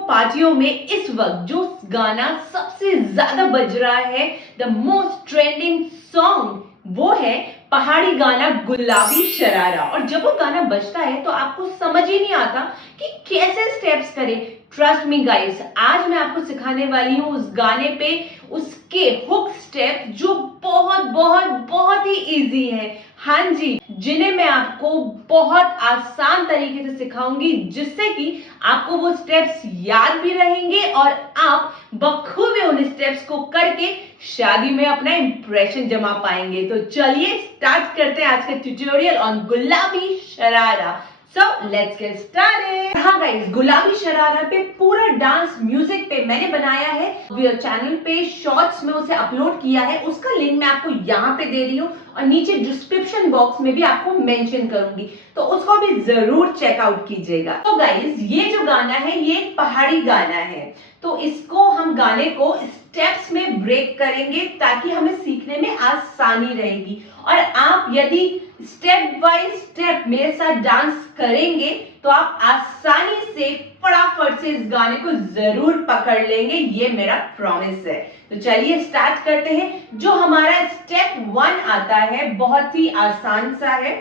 पार्टियों में इस वक्त जो गाना सबसे ज्यादा बज रहा है, द मोस्ट ट्रेंडिंग सॉन्ग, वो है पहाड़ी गाना गुलाबी शरारा। और जब वो गाना बजता है तो आपको समझ ही नहीं आता कि कैसे स्टेप्स करें। ट्रस्ट मी गाइस, आज मैं आपको सिखाने वाली हूँ उस गाने पे उसके हुक स्टेप जो बहुत बहुत बहुत ही इजी है। हाँ जी, जिन्हें मैं आपको बहुत आसान तरीके से सिखाऊंगी, जिससे कि आपको वो स्टेप्स याद भी रहेंगे और आप बखूबी उन स्टेप्स को करके शादी में अपना इंप्रेशन जमा पाएंगे। तो चलिए स्टार्ट करते हैं आज का ट्यूटोरियल ऑन गुलाबी sharara. So let's get started। हाँ गाइस, गुलाबी शरारा पे पूरा डांस म्यूजिक पे मैंने बनाया है, चैनल पे शॉर्ट्स में उसे अपलोड किया है। उसका लिंक मैं आपको यहाँ पे दे रही हूँ और नीचे डिस्क्रिप्शन बॉक्स में भी आपको मेंशन करूंगी, तो उसको भी जरूर चेकआउट कीजिएगा। तो गाइस, ये जो गाना है ये एक पहाड़ी गाना है, तो इसको हम गाने को स्टेप्स में ब्रेक करेंगे ताकि हमें सीखने में आसानी रहेगी। और आप यदि स्टेप बाय स्टेप मेरे साथ डांस करेंगे तो आप आसानी से फटाफट से इस गाने को जरूर पकड़ लेंगे, ये मेरा प्रॉमिस है। तो चलिए स्टार्ट करते हैं। जो हमारा स्टेप 1 आता है बहुत ही आसान सा है,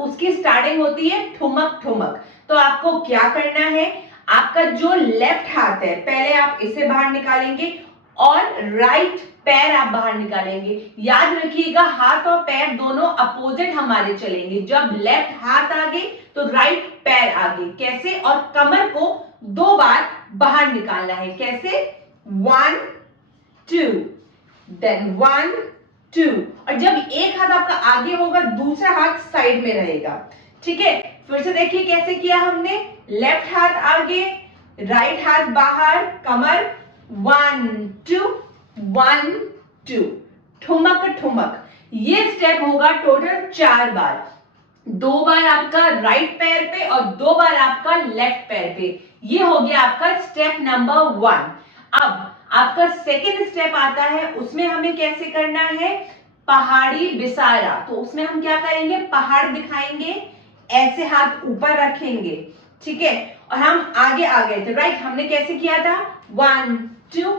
उसकी स्टार्टिंग होती है ठुमक ठुमक। तो आपको क्या करना है, आपका जो लेफ्ट हाथ है पहले आप इसे बाहर निकालेंगे और राइट पैर आप बाहर निकालेंगे। याद रखिएगा, हाथ और पैर दोनों अपोजिट हमारे चलेंगे। जब लेफ्ट हाथ आगे तो राइट पैर आगे। कैसे? और कमर को 2 बार बाहर निकालना है। कैसे? 1 2, देन 1 2। और जब एक हाथ आपका आगे होगा दूसरा हाथ साइड में रहेगा। ठीक है, फिर से देखिए कैसे किया हमने। लेफ्ट हाथ आगे, राइट हाथ बाहर, कमर 1 2 1 2, ठुमक ठुमक। ये स्टेप होगा टोटल 4 बार। 2 बार आपका राइट पैर पे और 2 बार आपका लेफ्ट पैर पे। ये हो गया आपका स्टेप नंबर 1। अब आपका सेकेंड स्टेप आता है, उसमें हमें कैसे करना है, पहाड़ी बिसारा। तो उसमें हम क्या करेंगे, पहाड़ दिखाएंगे, ऐसे हाथ ऊपर रखेंगे। ठीक है, और हम आगे आ गए थे। राइट, हमने कैसे किया था, 1 2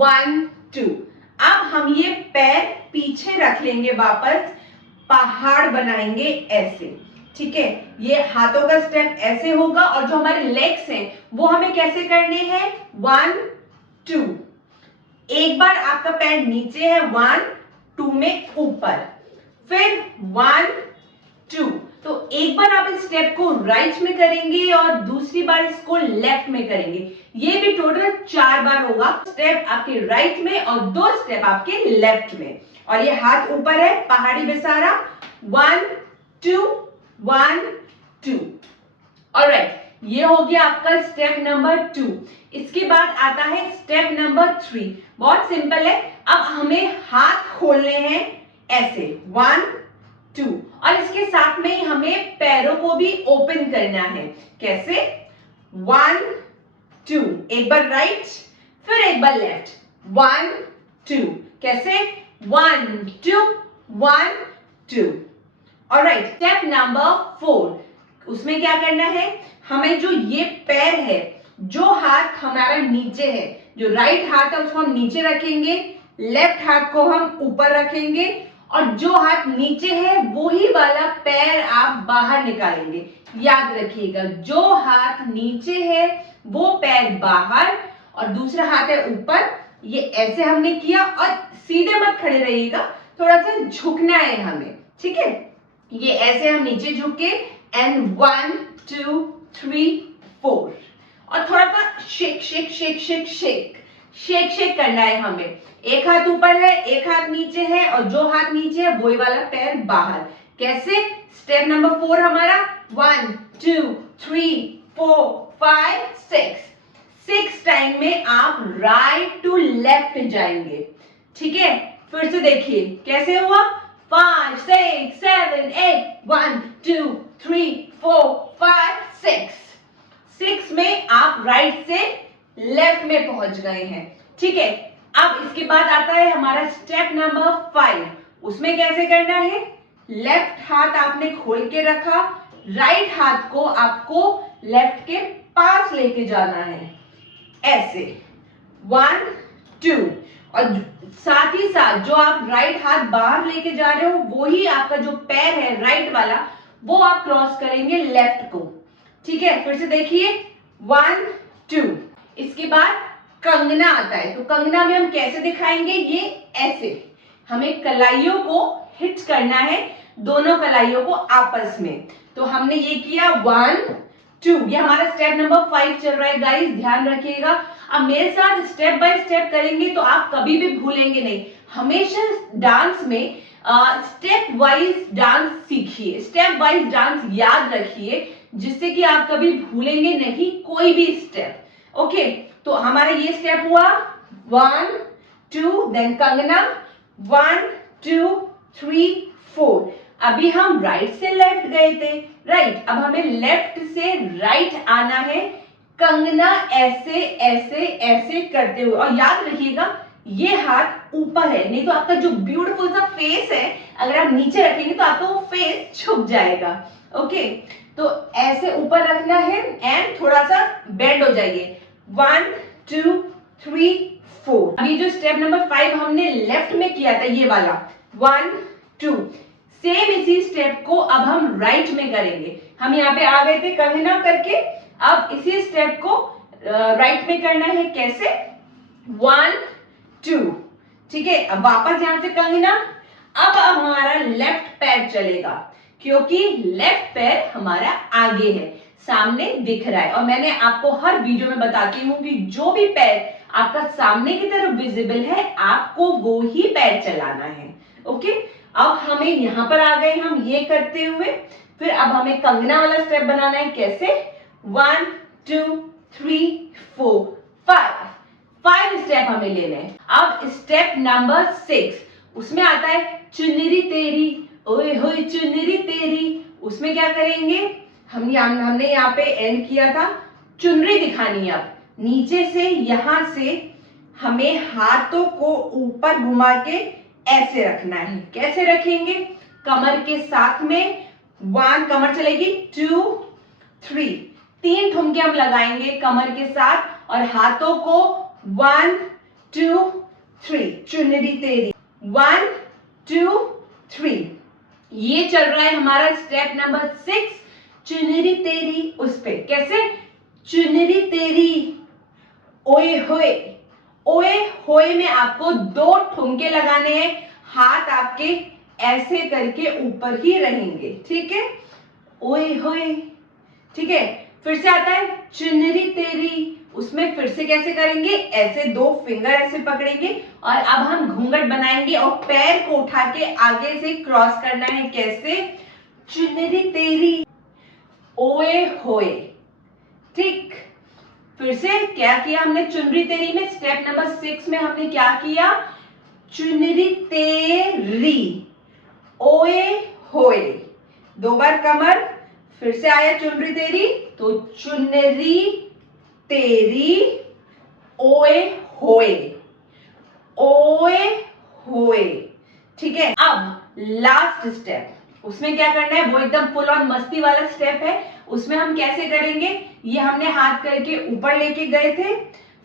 1 2। अब हम ये पैर पीछे रख लेंगे, वापस पहाड़ बनाएंगे ऐसे। ठीक है, ये हाथों का स्टेप ऐसे होगा और जो हमारे लेग्स हैं वो हमें कैसे करने हैं, 1 2। एक बार आपका पैर नीचे है, 1 2 में ऊपर, फिर 1 2। तो एक बार आप इस स्टेप को राइट में करेंगे और दूसरी बार इसको लेफ्ट में करेंगे। ये भी टोटल 4 बार होगा। स्टेप आपके राइट में और 2 स्टेप आपके लेफ्ट में। और ये हाथ ऊपर है, पहाड़ी बिसारा, 1 2 1 2। ऑलराइट, ये हो गया आपका स्टेप नंबर 2। इसके बाद आता है स्टेप नंबर 3। बहुत सिंपल है। अब हमें हाथ खोलने हैं ऐसे, 1 2, और इसके साथ में हमें पैरों को भी ओपन करना है। कैसे? 1 2, एक बार राइट फिर एक बार लेफ्ट, 1 2। कैसे? 1 2 1 2। ऑलराइट, स्टेप नंबर 4, उसमें क्या करना है, हमें जो ये पैर है, जो हाथ हमारा नीचे है, जो राइट हाथ है उसको हम नीचे रखेंगे, लेफ्ट हाथ को हम ऊपर रखेंगे और जो हाथ नीचे है वही वाला पैर आप बाहर निकालेंगे। याद रखिएगा, जो हाथ नीचे है वो पैर बाहर और दूसरा हाथ है ऊपर। ये ऐसे हमने किया और सीधे मत खड़े रहिएगा, थोड़ा सा झुकना है हमें। ठीक है, ये ऐसे हम नीचे झुके एंड 1 2 3 4, और थोड़ा सा shake shake shake shake shake shake shake करना है हमें। एक हाथ ऊपर है, एक हाथ नीचे है और जो हाथ नीचे है वही वाला पैर बाहर। कैसे? स्टेप नंबर 4 हमारा 1 2 3 4 5 6। 6 टाइम में आप राइट टू लेफ्ट जाएंगे। ठीक है, फिर से देखिए कैसे हुआ, 5 6 7 8 1 2 3 4 5 6। 6 में आप राइट से लेफ्ट में पहुंच गए हैं। ठीक है, अब इसके बाद आता है हमारा स्टेप नंबर 5। उसमें कैसे करना है, लेफ्ट हाथ आपने खोल के रखा, राइट हाथ को आपको लेफ्ट के पास लेके जाना है। ऐसे 1 2, और साथ ही साथ जो आप राइट हाथ बाहर लेके जा रहे हो वही आपका जो पैर है राइट वाला वो आप क्रॉस करेंगे लेफ्ट को। ठीक है, फिर से देखिए 1 2। इसके बाद कंगना आता है, तो कंगना में हम कैसे दिखाएंगे, ये ऐसे हमें कलाइयों को हिट करना है, दोनों कलाइयों को आपस में। तो हमने ये किया 1 2, ये हमारा स्टेप नंबर 5 चल रहा है गाइस, ध्यान रखिएगा। अब मेरे साथ स्टेप बाय स्टेप करेंगे तो आप कभी भी भूलेंगे नहीं। हमेशा डांस में स्टेप वाइज डांस सीखिए, स्टेप वाइज डांस याद रखिए, जिससे कि आप कभी भूलेंगे नहीं कोई भी स्टेप। ओके, तो हमारा ये स्टेप हुआ 1 2, देन कंगना 1 2 3 4। अभी हम राइट से लेफ्ट गए थे, राइट, अब हमें लेफ्ट से राइट आना है, कंगना ऐसे ऐसे ऐसे करते हुए। और याद रखिएगा ये हाथ ऊपर है, नहीं तो आपका जो ब्यूटीफुल सा फेस है अगर आप नीचे रखेंगे तो आपका वो फेस छुप जाएगा। ओके, तो ऐसे ऊपर रखना है एंड थोड़ा सा बेंड हो जाइए 1 2 3 4। अभी जो स्टेप नंबर 5 हमने लेफ्ट में किया था ये वाला 1 2, सेम इसी स्टेप को अब हम राइट में करेंगे। हम यहाँ पे आ गए थे कंगना करके, अब इसी स्टेप को राइट में करना है। कैसे 1 2, ठीक है। अब वापस यहां से कंगना, अब हमारा लेफ्ट पैर चलेगा क्योंकि लेफ्ट पैर हमारा आगे है, सामने दिख रहा है। और मैंने आपको हर वीडियो में बताती हूँ कि जो भी पैर आपका सामने की तरफ विजिबल है आपको वो ही पैर चलाना है। ओके, अब हमें यहां पर आ गए हम ये करते हुए, फिर अब हमें कंगना वाला स्टेप बनाना है। कैसे 1 2 3 4 5 स्टेप हमें लेने हैं। अब स्टेप नंबर 6, उसमें आता है चुनरी तेरी ओए होए चुनरी तेरी। उसमें क्या करेंगे, हमने यहाँ पे एंड किया था, चुनरी दिखानी है। अब नीचे से यहां से हमें हाथों को ऊपर घुमा के ऐसे रखना है। कैसे रखेंगे, कमर के साथ में 1, कमर चलेगी 2 3, 3 ठुमके हम लगाएंगे कमर के साथ और हाथों को 1 2 3, चुनरी तेरी 1 2 3। ये चल रहा है हमारा स्टेप नंबर 6, चुनरी तेरी। उस पे कैसे, चुनरी तेरी ओए होए। ओए होए में आपको 2 ठुमके लगाने हैं, हाथ आपके ऐसे करके ऊपर ही रहेंगे। ठीक है, ओए होए। ठीक है, फिर से आता है चुनरी तेरी। उसमें फिर से कैसे करेंगे, ऐसे 2 फिंगर ऐसे पकड़ेंगे और अब हम घूंघट बनाएंगे और पैर को उठा के आगे से क्रॉस करना है। कैसे, चुनरी तेरी ओए होए। ठीक, फिर से क्या किया हमने चुनरी तेरी में, स्टेप नंबर 6 में हमने क्या किया, चुनरी तेरी ओए होए। 2 बार कमर, फिर से आया चुनरी तेरी, तो चुनरी तेरी ओए होए ओए होए। ठीक है, अब लास्ट स्टेप, उसमें क्या करना है, वो एकदम फुल ऑन मस्ती वाला स्टेप है। उसमें हम कैसे करेंगे, ये हमने हाथ करके ऊपर लेके गए थे,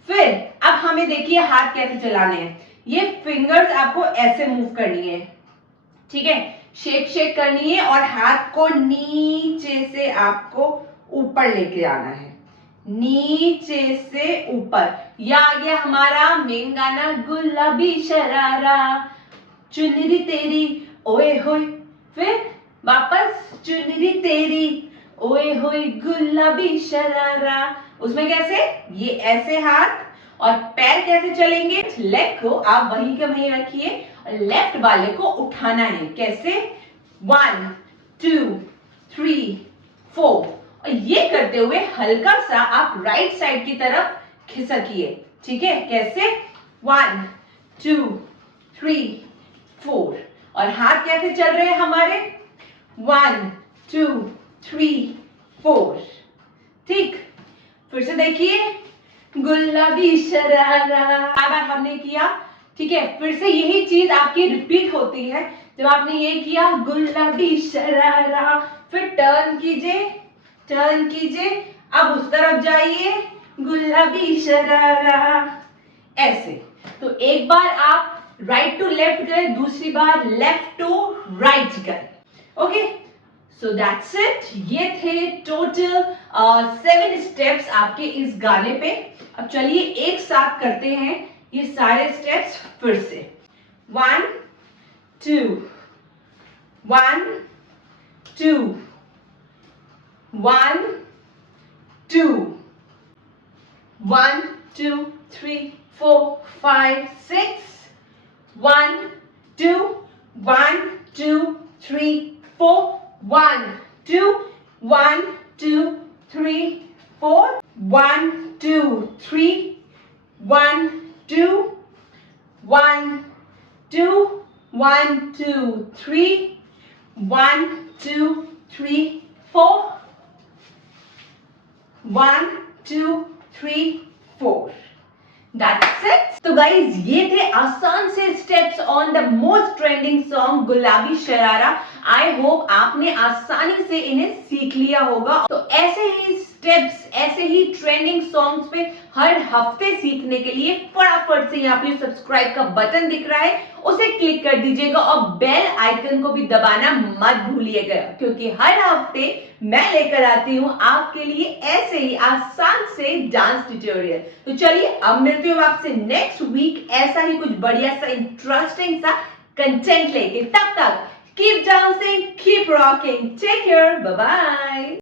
फिर अब हमें देखिए हाथ कैसे चलाने हैं। ये फिंगर्स आपको ऐसे मूव करनी है, ठीक है, शेक शेक करनी है और हाथ को नीचे से आपको ऊपर लेके आना है, नीचे से ऊपर। यह आ गया हमारा मेन गाना, गुलाबी शरारा चुनरी तेरी ओए होए। फिर वापस चुनरी तेरी ओए होए गुलाबी शरारा। उसमें कैसे, ये ऐसे हाथ और पैर कैसे चलेंगे, लेग को आप वहीं के वहीं रखिए और लेफ्ट वाले को उठाना है। कैसे 1 2 3 4, और ये करते हुए हल्का सा आप राइट साइड की तरफ खिसकिए। ठीक है, कैसे 1 2 3 4, और हाथ कैसे चल रहे हैं हमारे 1 2 3 4। ठीक, फिर से देखिए गुलाबी शरारा, अब हमने किया। ठीक है, फिर से यही चीज आपकी रिपीट होती है। जब आपने ये किया गुलाबी शरारा, फिर टर्न कीजिए, टर्न कीजिए, अब उस तरफ जाइए गुलाबी शरारा, ऐसे। तो एक बार आप राइट टू लेफ्ट गए, दूसरी बार लेफ्ट टू राइट गए। Okay, so that's it. ये थे टोटल 7 स्टेप्स आपके इस गाने पे। अब चलिए एक साथ करते हैं ये सारे स्टेप्स फिर से। 1 2 1 2 1 2 1 2 3 4 5 6 1 2 1 2 3 4 1 2 1 2 3 4 1 2 3 1 2 1 2 1 2 3 1 2 3 4 1 2 3 4। That's it. तो गाइज ये थे आसान से steps on the most trending song गुलाबी शरारा। आई होप आपने आसानी से इन्हें सीख लिया होगा। तो ऐसे ही स्टेप्स, ऐसे ही ट्रेंडिंग सॉन्ग्स पे हर हफ्ते सीखने के लिए फटाफट से यहाँ पे सब्सक्राइब का बटन दिख रहा है, उसे क्लिक कर दीजिएगा और बेल आइकन को भी दबाना मत भूलिएगा, क्योंकि हर हफ्ते मैं लेकर आती हूँ आपके लिए ऐसे ही आसान से डांस ट्यूटोरियल। तो चलिए अब मिलती हूँ आपसे नेक्स्ट वीक ऐसा ही कुछ बढ़िया सा इंटरेस्टिंग सा कंटेंट लेके। तब तक keep dancing, keep rocking, take care, bye bye.